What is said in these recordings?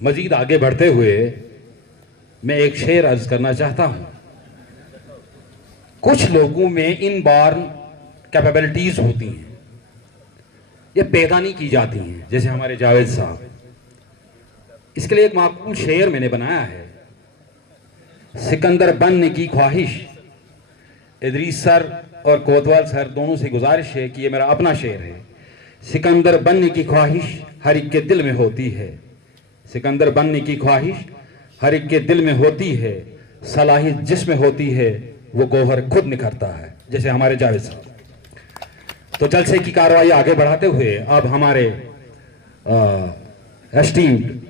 मजीद आगे बढ़ते हुए मैं एक शेर अर्ज करना चाहता हूं। कुछ लोगों में इनबॉर्न कैपेबिलिटीज होती हैं, ये पैदा नहीं की जाती हैं, जैसे हमारे जावेद साहब। इसके लिए एक माकूल शेर मैंने बनाया है। सिकंदर बनने की ख्वाहिश, इदरीस सर और कोतवाल सर दोनों से गुजारिश है कि ये मेरा अपना शेर है। सिकंदर बनने की ख्वाहिश हर एक के दिल में होती है। सिकंदर बनने की ख्वाहिश हर एक के दिल में होती है। सलाहियत जिसमें होती है वो गौहर खुद निखरता है, जैसे हमारे जावेद साहब। तो जलसे की कार्रवाई आगे बढ़ाते हुए अब हमारे एस्टीम्ड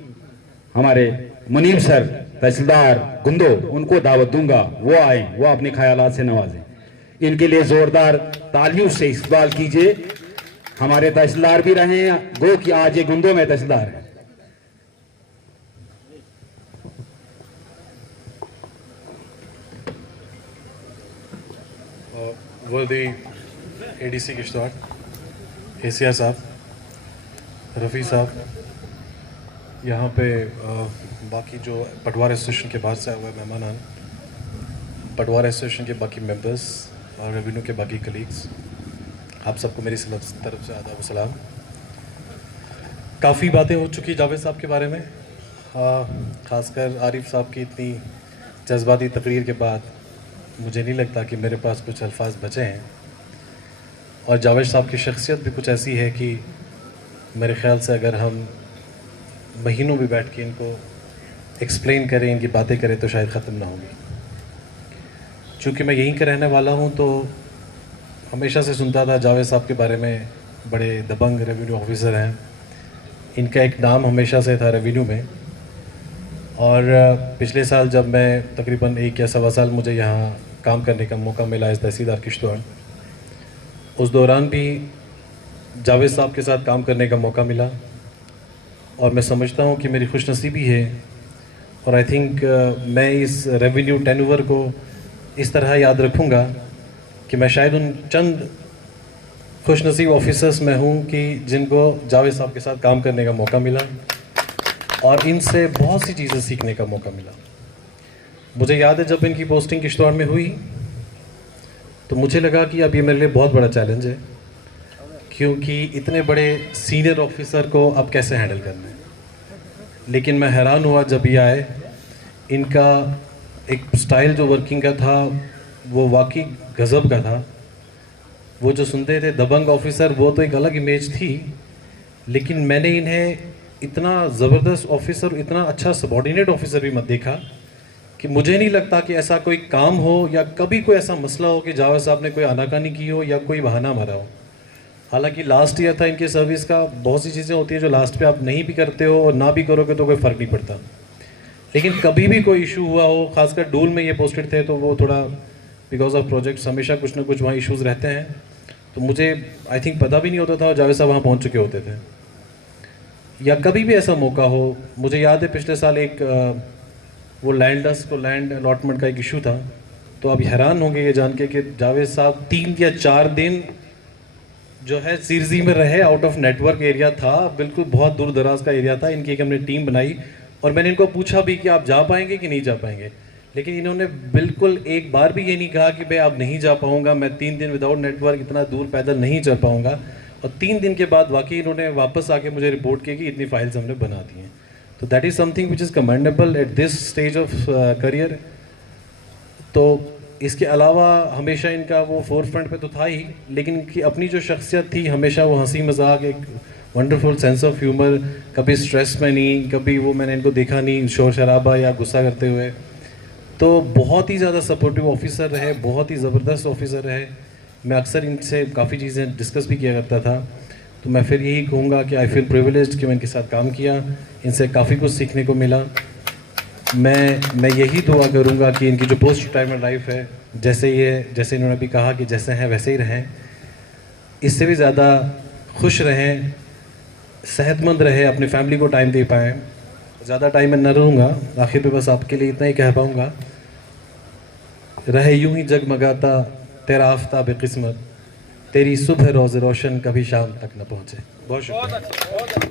हमारे मुनीब सर तहसीलदार गुंदो, उनको दावत दूंगा, वो आए, वो अपने ख्यालात से नवाजें। इनके लिए जोरदार तालियों से इस्तकबाल कीजिए। हमारे तहसीलदार भी रहे हैं, गो कि आज ये गुंदो में तहसीलदार है। वर्दी एडीसी किश्तवाड़, एसीआर साहब, रफ़ी साहब, यहाँ पे बाकी जो पटवार एसोसिएशन के बाहर से आए हुए मेहमान, पटवार एसोसिएशन के बाकी मेंबर्स और रेवेन्यू के बाकी कलीग्स, आप सबको मेरी तरफ से आदाब व सलाम। काफ़ी बातें हो चुकी जावेद साहब के बारे में, ख़ासकर आरिफ साहब की इतनी जज्बाती तकरीर के बाद मुझे नहीं लगता कि मेरे पास कुछ अल्फाज बचे हैं। और जावेद साहब की शख्सियत भी कुछ ऐसी है कि मेरे ख़्याल से अगर हम महीनों भी बैठ के इनको एक्सप्लेन करें, इनकी बातें करें, तो शायद ख़त्म ना होगी। चूँकि मैं यहीं का रहने वाला हूँ तो हमेशा से सुनता था जावेद साहब के बारे में, बड़े दबंग रेवेन्यू ऑफिसर हैं। इनका एक नाम हमेशा से था रेवेन्यू में। और पिछले साल जब मैं तकरीबन 1 या सवा साल मुझे यहाँ काम करने का मौका मिला इस तहसीलदार किश्तवाड़, उस दौरान भी जावेद साहब के साथ काम करने का मौका मिला। और मैं समझता हूँ कि मेरी खुशनसीबी है, और आई थिंक मैं इस रेवेन्यू टेन्यूवर को इस तरह याद रखूँगा कि मैं शायद उन चंद खुशनसीब ऑफिसर्स में हूँ कि जिनको जावेद साहब के साथ काम करने का मौका मिला और इनसे बहुत सी चीज़ें सीखने का मौका मिला। मुझे याद है जब इनकी पोस्टिंग किश्तवाड़ में हुई तो मुझे लगा कि अब ये मेरे लिए बहुत बड़ा चैलेंज है, क्योंकि इतने बड़े सीनियर ऑफिसर को अब कैसे हैंडल करना है। लेकिन मैं हैरान हुआ जब ये आए। इनका एक स्टाइल जो वर्किंग का था वो वाकई गज़ब का था। वो जो सुनते थे दबंग ऑफिसर, वो तो एक अलग इमेज थी, लेकिन मैंने इन्हें इतना ज़बरदस्त ऑफिसर, इतना अच्छा सबॉर्डिनेट ऑफिसर भी मत देखा कि मुझे नहीं लगता कि ऐसा कोई काम हो या कभी कोई ऐसा मसला हो कि जावेद साहब ने कोई आनाकानी की हो या कोई बहाना मारा हो। हालांकि लास्ट ईयर था इनके सर्विस का, बहुत सी चीज़ें होती हैं जो लास्ट पे आप नहीं भी करते हो और ना भी करोगे तो कोई फ़र्क नहीं पड़ता। लेकिन कभी भी कोई इशू हुआ हो, खासकर डूल में ये पोस्टेड थे, तो वो थोड़ा बिकॉज ऑफ प्रोजेक्ट्स हमेशा कुछ ना कुछ वहाँ इशूज़ रहते हैं, तो मुझे आई थिंक पता भी नहीं होता था जावेद साहब वहाँ पहुँच चुके होते थे। या कभी भी ऐसा मौका हो, मुझे याद है पिछले साल एक वो लैंडर्स को लैंड अलॉटमेंट का एक इशू था, तो आप हैरान होंगे ये जान के कि जावेद साहब 3 या 4 दिन जो है सीरजी में रहे। आउट ऑफ नेटवर्क एरिया था, बिल्कुल बहुत दूर दराज का एरिया था। इनकी एक हमने टीम बनाई और मैंने इनको पूछा भी कि आप जा पाएंगे कि नहीं जा पाएंगे, लेकिन इन्होंने बिल्कुल एक बार भी ये नहीं कहा कि भाई आप नहीं जा पाऊँगा, मैं 3 दिन विदाउट नेटवर्क इतना दूर पैदल नहीं चल पाऊँगा। और 3 दिन के बाद वाकई इन्होंने वापस आके मुझे रिपोर्ट की कि इतनी फाइल्स हमने बना दी हैं। तो that is something which is commendable at this stage of career. तो इसके अलावा हमेशा इनका वो फोर फ्रंट पे तो था ही, लेकिन इनकी अपनी जो शख्सियत थी, हमेशा वो हंसी मजाक, एक वंडरफुल सेंस ऑफ ह्यूमर, कभी स्ट्रेस में नहीं, कभी वो मैंने इनको देखा नहीं शोर शराबा या गुस्सा करते हुए। तो बहुत ही ज़्यादा सपोर्टिव ऑफिसर रहे, बहुत ही ज़बरदस्त ऑफिसर रहे। मैं अक्सर इनसे काफ़ी चीज़ें डिस्कस भी किया करता था, तो मैं फिर यही कहूँगा कि आई फील प्रिविलेज्ड कि मैं इनके साथ काम किया, इनसे काफ़ी कुछ सीखने को मिला। मैं यही दुआ करूँगा कि इनकी जो पोस्ट रिटायरमेंट लाइफ है, जैसे इन्होंने भी कहा कि जैसे हैं वैसे ही रहें, इससे भी ज़्यादा खुश रहें, सेहतमंद रहे, अपनी फैमिली को टाइम दे पाएँ। ज़्यादा टाइम मैं न रहूँगा, आखिर में बस आपके लिए इतना ही कह पाऊँगा, रहे यूं ही जगमगाता तेरा आफ़ताब किस्मत, तेरी सुबह रोज़ रोशन कभी शाम तक न पहुँचे। बहुत शुक्रिया।